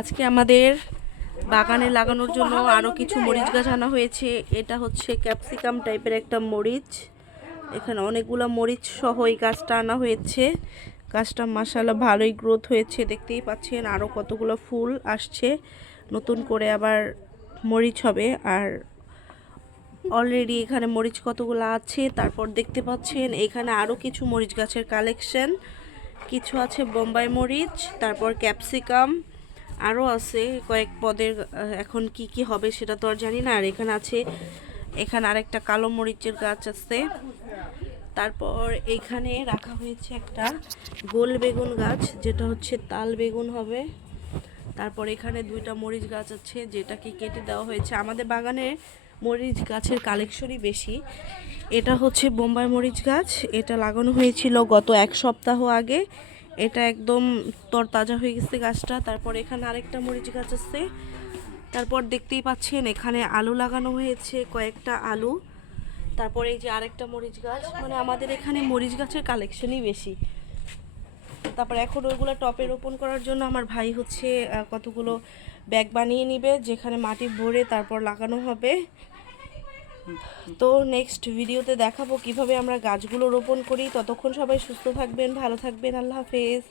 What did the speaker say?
আজকে আমাদের বাগানে লাগানোর জন্য আরও কিছু মরিচ গাছ আনা হয়েছে। এটা হচ্ছে ক্যাপসিকাম টাইপের একটা মরিচ। এখানে অনেকগুলো মরিচ সহ এই গাছটা আনা হয়েছে। গাছটা মাশাআল্লাহ ভালোই গ্রোথ হয়েছে, দেখতেই পাচ্ছেন। আরও কতগুলো ফুল আসছে, নতুন করে আবার মরিচ হবে। আর অলরেডি এখানে মরিচ কতগুলো আছে। তারপর দেখতে পাচ্ছেন এখানে আরও কিছু মরিচ গাছের কালেকশন, কিছু আছে বোম্বাই মরিচ, তারপর ক্যাপসিকাম আরও আছে কয়েক পদের। এখন কি কি হবে সেটা তো আর জানি না। আর এখানে আছে, এখানে আরেকটা কালো মরিচের গাছ আছে। তারপর এখানে রাখা হয়েছে একটা গোল বেগুন গাছ, যেটা হচ্ছে তাল বেগুন হবে। তারপর এখানে দুইটা মরিচ গাছ আছে, যেটাকে কেটে দেওয়া হয়েছে। আমাদের বাগানে মরিচ গাছের কালেকশনই বেশি। এটা হচ্ছে বোম্বাই মরিচ গাছ, এটা লাগানো হয়েছিল গত এক সপ্তাহ আগে। এটা একদম তরতাজা হয়ে গেছে গাছটা। তারপর এখানে আরেকটা মরিচ গাছ আছে। তারপর দেখতেই পাচ্ছেন এখানে আলু লাগানো হয়েছে, কয়েকটা আলু। তারপরে এই যে আরেকটা মরিচ গাছ, মানে আমাদের এখানে মরিচ গাছের কালেকশনই বেশি। তারপর এখন ওইগুলো টপে রোপণ করার জন্য আমার ভাই হচ্ছে কতগুলো ব্যাগ বানিয়ে নিবে, যেখানে মাটি ভরে তারপর লাগানো হবে। তো নেক্সট ভিডিওতে দেখাবো কিভাবে আমরা গাছগুলো রোপণ করি। ততক্ষণ সবাই সুস্থ থাকবেন, ভালো থাকবেন। আল্লাহ হাফেজ।